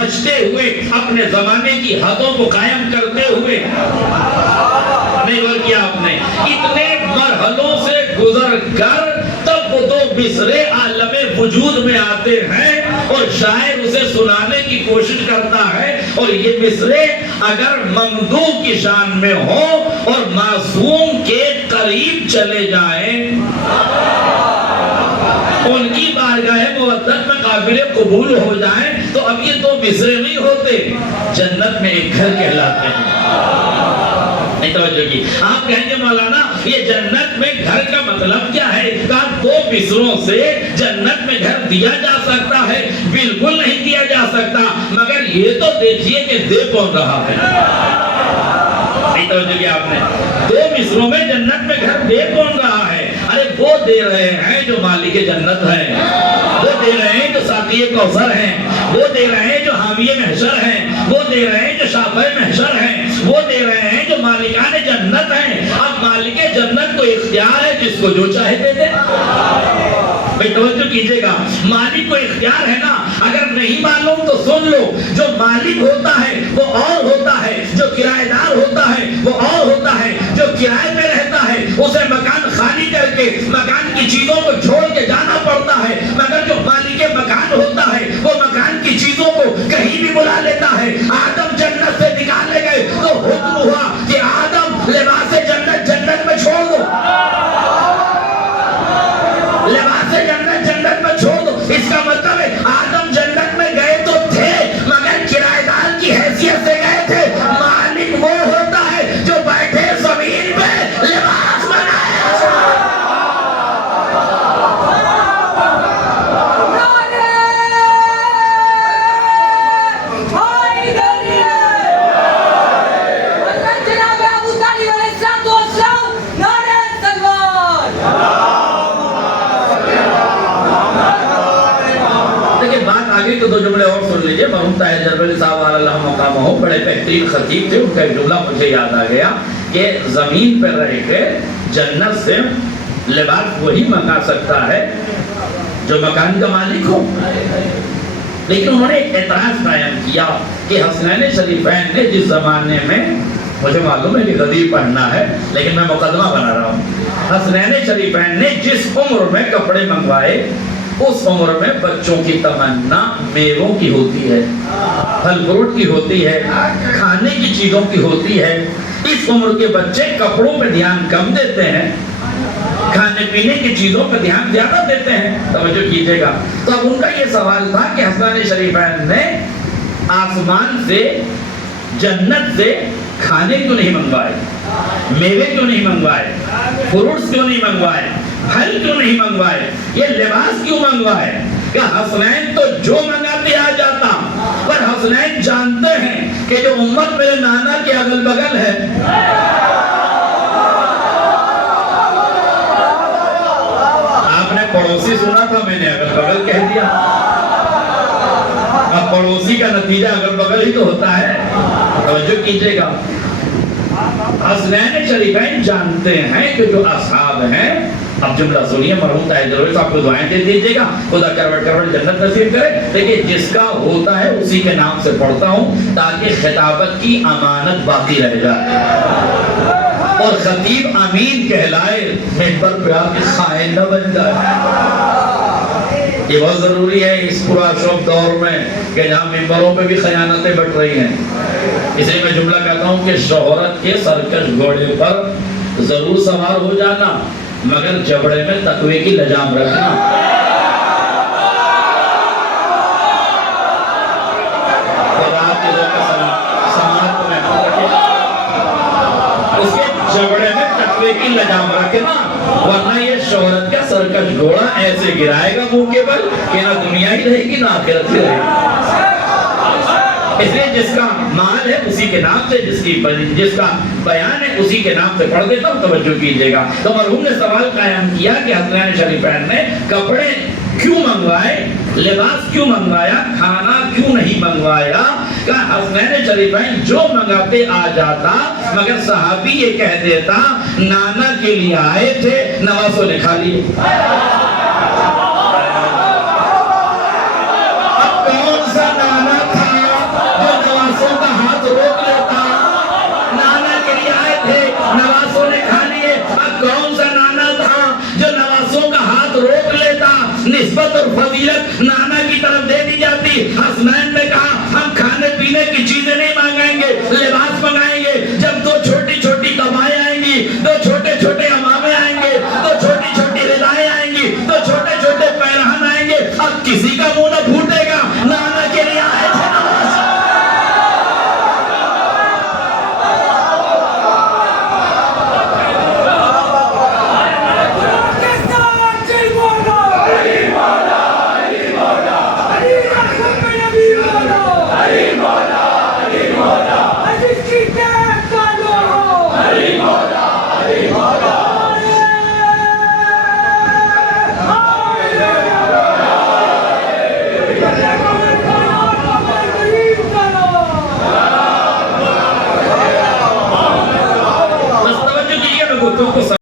بچتے ہوئے اپنے زمانے کی حدوں کو قائم کرتے ہوئے نہیں غور کیا آپ نے اتنے مرحلوں سے گزر کر تب وہ دو مصرے عالم وجود میں آتے ہیں اور شاعر اسے سنانے کی کوشش کرتا ہے اور یہ مصرے اگر ممدوح کی شان میں ہو اور معصوم کے قریب چلے جائیں ان کی بارگاہ مودت میں قابل قبول ہو جائیں تو اب یہ دو مصرے نہیں ہوتے جنت میں ایک گھر کہلاتے ہیں نہیں توجہ کی آپ کہیں گے مولانا یہ جنت میں گھر کا مطلب کیا ہے کہا دو مصروں سے جنت میں گھر دیا جا سکتا ہے بالکل نہیں دیا جا سکتا مگر یہ تو دیکھیے کہ دے کون رہا ہے نہیں توجہ کی آپ نے دو مصروں میں جنت میں گھر دے کون رہا ہے ارے وہ دے رہے ہیں جو مالک جنت ہیں وہ دے رہے ہیں جو ساقی کوثر ہیں وہ دے رہے ہیں جو حامی محشر ہیں وہ دے رہے ہیں جو شافع محشر ہیں وہ دے رہے ہیں جو مالکان جنت ہیں اب مالک جنت کو اختیار ہے جس کو جو چاہے دے دے بھئی توجہ کیجئے گا مالک کو اختیار ہے نا اگر نہیں معلوم تو سن لو جو مالک ہوتا ہے وہ اور ہوتا ہے جو کرایہ دار ہوتا ہے وہ اور ہوتا ہے جو کرائے پہ رہتا ہے اسے مکان خالی کر کے مکان کی چیزوں کو چھوڑ کے جانا پڑتا ہے مگر جو مالک مکان ہوتا ہے وہ مکان کی چیزوں کو کہیں بھی بلا لیتا ہے آدم جنت سے نکالے گئے تو حکم ہوا کہ آدم لباس جنت جنت میں چھوڑ دو لباس جنت جنت میں چھوڑ دو اس کا مطلب ہے آدم جنت میں گئے تو تھے مگر کرایہ دار کی حیثیت سے گئے تھے مالک وہ ہوتا ہے جو بیٹھے زمین پہ لباس بنائے تو دو جملے اور سن لیجئے مرحوم طاہر جربلی صاحب اللہ مقامہ ہو بڑے بہترین خطیب تھے ان کا ایک جملہ مجھے یاد آ گیا کہ زمین پر رہ کے جنت سے لباس وہی منگا سکتا ہے جو مکان کا مالک ہو لیکن انہوں نے ایک اعتراض قائم کیا کہ حسنین شریفین نے جس زمانے میں مجھے معلوم ہے کہ غدیر پڑھنا ہے لیکن میں مقدمہ بنا رہا ہوں حسنین شریفین نے جس عمر میں کپڑے منگوائے اس عمر میں بچوں کی تمنا میووں کی ہوتی ہے پھل فروٹ کی ہوتی ہے کھانے کی چیزوں کی ہوتی ہے اس عمر کے بچے کپڑوں پہ دھیان کم دیتے ہیں کھانے پینے کی چیزوں پہ دھیان زیادہ دیتے ہیں توجہ کیجئے گا تو اب ان کا یہ سوال تھا کہ حسنین شریفین نے آسمان سے جنت سے کھانے کیوں نہیں منگوائے میوے کیوں نہیں منگوائے فروٹس کیوں نہیں منگوائے پھل کیوں نہیں منگوائے یہ لباس کیوں منگوائے کہ حسنین تو جو منگاتے آ جاتا پر حسنین جانتے ہیں کہ جو امت میرے نانا کے اگل بگل ہے آپ نے پڑوسی سنا تھا میں نے اگل بگل کہہ دیا اب پڑوسی کا نتیجہ اگل بگل ہی تو ہوتا ہے توجہ کیجئے گا حسنین شریفین جانتے ہیں کہ جو اصحاب ہیں اب جملہ سنیے مرحوم طاہر جربلی صاحب کو دعائیں دے دیجئے گا خدا کروٹ کروٹ جنت نصیب کرے دیکھیں جس کا ہوتا ہے اسی کے نام سے پڑھتا ہوں تاکہ خطابت کی امانت باقی رہ جائے اور خطیب امین کہلائے منبر پہ آ کے خائن نہ بن جائے یہ بہت ضروری ہے اس پورا شوق دور میں کہ جہاں منبروں پہ بھی خیانتیں بٹ رہی ہیں اس لیے میں جملہ کہتا ہوں کہ شہرت کے سرکش گھوڑے پر ضرور سوار ہو جانا مگر جبڑے میں تقوی کی لجام رکھنا اس کے جبڑے میں تقوی کی لجام رکھنا ورنہ یہ شہرت کا سرکش گھوڑا ایسے گرائے گا منہ کے بل کہ نہ دنیا ہی رہے گی نہ آخرت ہی رہے گی اس لیے جس کا مال ہے اسی کے نام سے جس کا بیان ہے اسی کے نام سے پڑھ دیتا ہوں توجہ کیجئے گا تو مرحوم نے سوال قائم کیا کہ حسنین شریفین نے کپڑے کیوں منگوائے لباس کیوں منگوایا کھانا کیوں نہیں منگوایا کہ حسنین شریفین جو منگاتے آ جاتا مگر صحابی یہ کہہ دیتا نانا کے لیے آئے تھے نواسوں نے کھا لیے اب کون سا نانا تھا مہینے کی چیزیں نہیں مانگیں گے، لباس منگائیں گے. جب دو چھوٹی چھوٹی کمائیں آئیں گی، دو چھوٹے چھوٹے امامے آئیں گے، دو چھوٹی چھوٹی ردائیں آئیں گی، دو چھوٹے چھوٹے پیرہن آئیں گے. اب کسی کا منہ نہ پھوٹے گا، نانا کے لیے آئے تھے نواز.